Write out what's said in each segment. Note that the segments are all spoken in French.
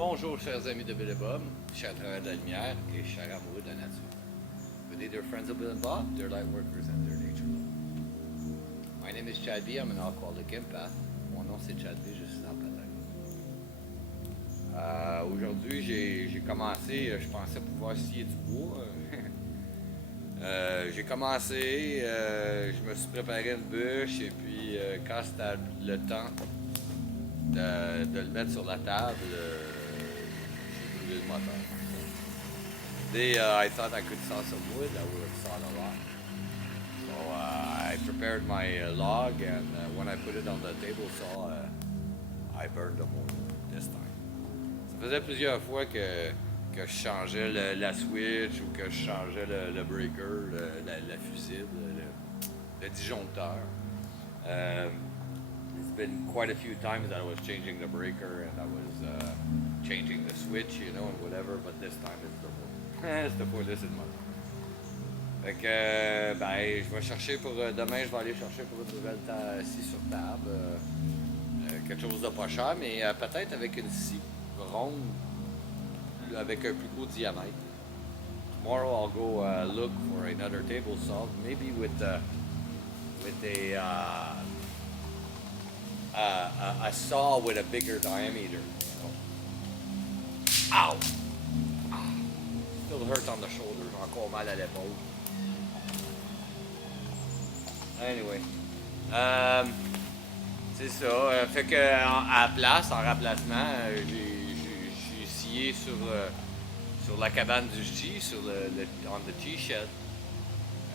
Bonjour chers amis de Bill et Bob, chers travailleurs de la lumière et chers amoureux de la nature. Good day dear friends of Bill and Bob, dear light workers and dear nature lovers. My name is Chad B, I'm an alcoholic empath. Mon nom c'est Chad B, je suis empathique. Aujourd'hui j'ai commencé, je pensais pouvoir scier du bois. J'ai commencé, je me suis préparé une bûche et puis quand c'était le temps de le mettre sur la table, j'ai brûlé le moteur. I thought I could saw some wood, I would have sawed a lot. So I prepared my log and when I put it on the table saw, I burned the wood this time. Ça faisait plusieurs fois que je changeais la switch ou que je changeais le breaker, la fusible, le disjoncteur. It's been quite a few times that I was changing the breaker and I was changing the switch, you know, and whatever, but this time it's the wood. Cette fois-là, c'est le moteur. Fait que, ben, je vais chercher pour demain, je vais aller chercher pour une nouvelle scie sur table. Quelque chose de pas cher, mais peut-être avec une scie ronde avec un plus gros diamètre. Tomorrow I'll go look for another table saw, maybe with a saw with a bigger diameter. Ow! Still hurt on the shoulder, j'ai encore mal à l'épaule. Anyway, c'est ça. Fait que à la place, en remplacement, j'ai scié sur la cabane du ski, on the tea shed.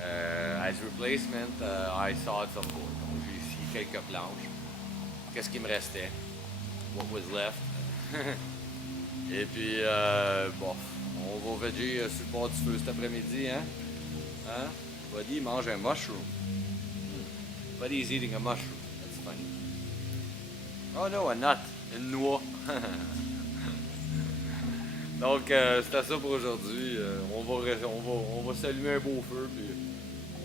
As replacement, I sawed some board. Donc j'ai scié quelques planches. Qu'est-ce qui me restait? What was left? Et puis, bon, on va veger sur le bord du feu cet après-midi, hein? Hein? Buddy mange un mushroom. Buddy's eating a mushroom. That's funny. Oh no, a nut. Une noix. Donc, c'était ça pour aujourd'hui. On va s'allumer un beau feu, puis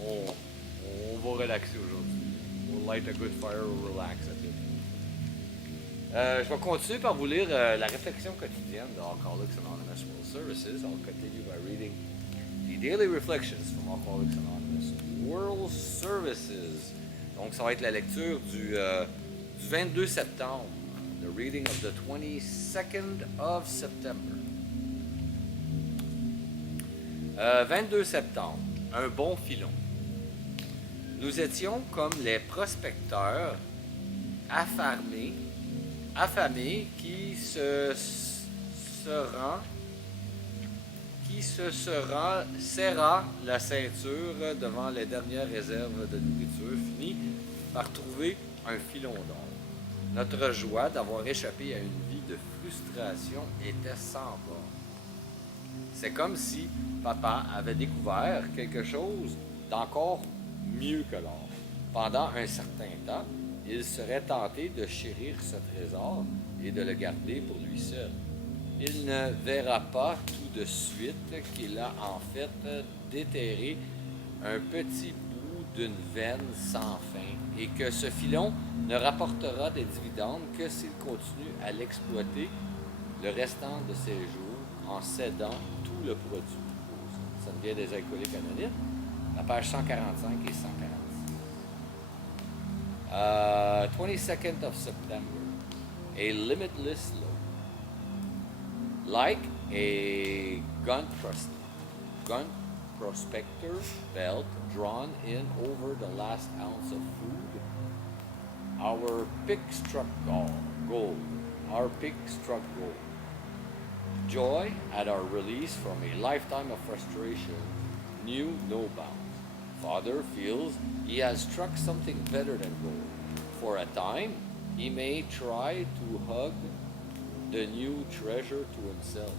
on va relaxer aujourd'hui. We'll light a good fire, we'll relax a bit. Je vais continuer par vous lire la réflexion quotidienne de Alcooliques Anonymous World Services. I'll continue by reading the daily reflections from Alcoholics Anonymous World Services. Donc, ça va être la lecture du 22 septembre. The reading of the 22nd of September. 22 septembre. Un bon filon. Nous étions comme les prospecteurs affamés qui se serra la ceinture devant les dernières réserves de nourriture, finit par trouver un filon d'or. Notre joie d'avoir échappé à une vie de frustration était sans bornes. C'est comme si papa avait découvert quelque chose d'encore mieux que l'or. Pendant un certain temps, il serait tenté de chérir ce trésor et de le garder pour lui seul. Il ne verra pas tout de suite qu'il a en fait déterré un petit bout d'une veine sans fin et que ce filon ne rapportera des dividendes que s'il continue à l'exploiter le restant de ses jours en cédant tout le produit. Ça vient des Alcooliques Anonymes, la page 145 et 146. 22nd of September, a limitless load. Like a gun prospector belt drawn in over the last ounce of food, our pick struck gold. Our pick struck gold. Joy at our release from a lifetime of frustration knew no bounds. Father feels he has struck something better than gold. For a time, he may try to hug the new treasure to himself.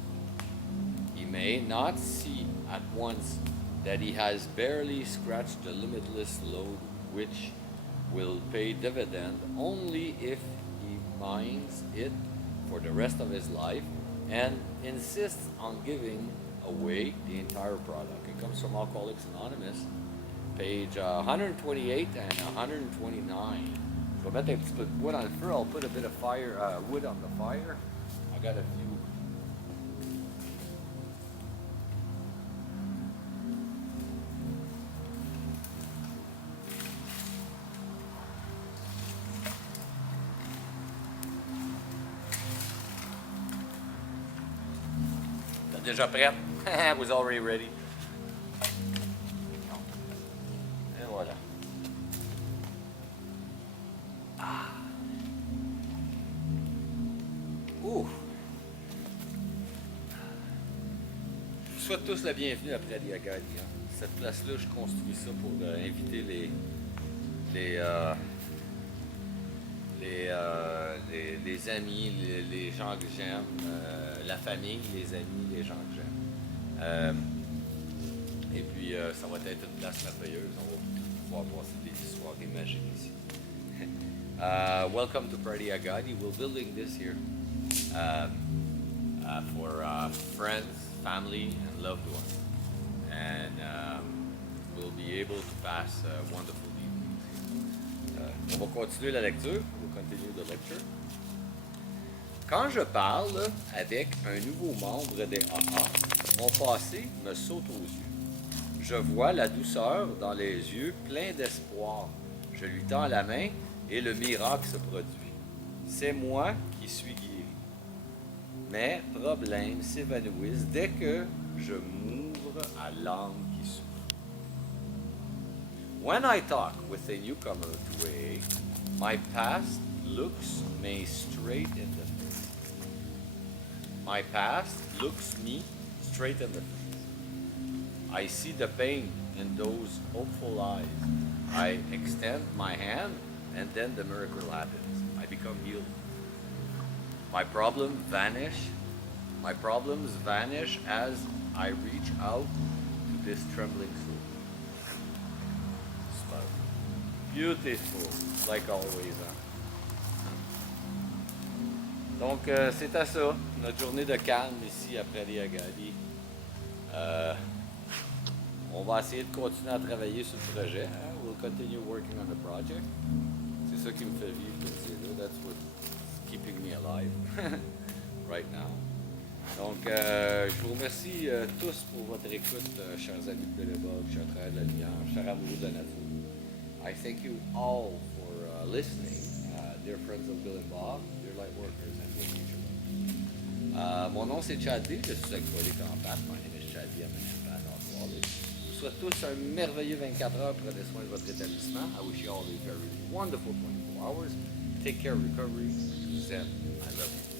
He may not see at once that he has barely scratched the limitless load which will pay dividend only if he mines it for the rest of his life and insists on giving away the entire product. It comes from Alcoholics Anonymous, page 128 and 129. Je vais mettre un petit peu de bois dans le feu. I'll put a bit of fire, wood on the fire. I got a few Déjà prête? I was already ready. Et voilà. Ah. Ouh. Je vous souhaite tous la bienvenue après Diagadi. Hein. Cette place-là, je construis ça pour inviter les amis, les gens que j'aime, la famille, les amis, les gens que j'aime. Et puis, ça va être une place merveilleuse. On va pouvoir passer des soirées magiques ici. Welcome to Party Agadi. We're building this here for friends, family, and loved ones. And we'll be able to pass wonderful evenings. On va continuer la lecture. We'll continue the lecture. Quand je parle avec un nouveau membre des AA, mon passé me saute aux yeux. Je vois la douceur dans les yeux pleins d'espoir. Je lui tends la main et le miracle se produit. C'est moi qui suis guéri. Mes problèmes s'évanouissent dès que je m'ouvre à l'âme qui souffre. When I talk with a newcomer to AA, my past looks me straight in the face. My past looks me straight in the face. I see the pain in those hopeful eyes. I extend my hand and then the miracle happens. I become healed. My problems vanish as I reach out to this trembling soul. Beautiful, like always. Hein? Donc, c'est à ça, notre journée de calme ici après les Agadi. On va essayer de continuer à travailler sur le projet. Hein? We'll continue working on the project. C'est ça qui me fait vivre, that's what's keeping me alive right now. Donc, je vous remercie tous pour votre écoute, chers amis de Bellebog, chers frères de la Lumière, chers amoureux de la nature. I thank you all for listening, dear friends of Bill and Bob, dear light workers, and dear future. Mon nom c'est Chadley, je suis alcoolique en pâte. My name is Chadley, I'm an empath alcoholic. Je vous souhaite tous un merveilleux 24 heures. Prenez soin de votre rétablissement. I wish you all a very wonderful 24 hours. Take care, recovery. Zen. I love you.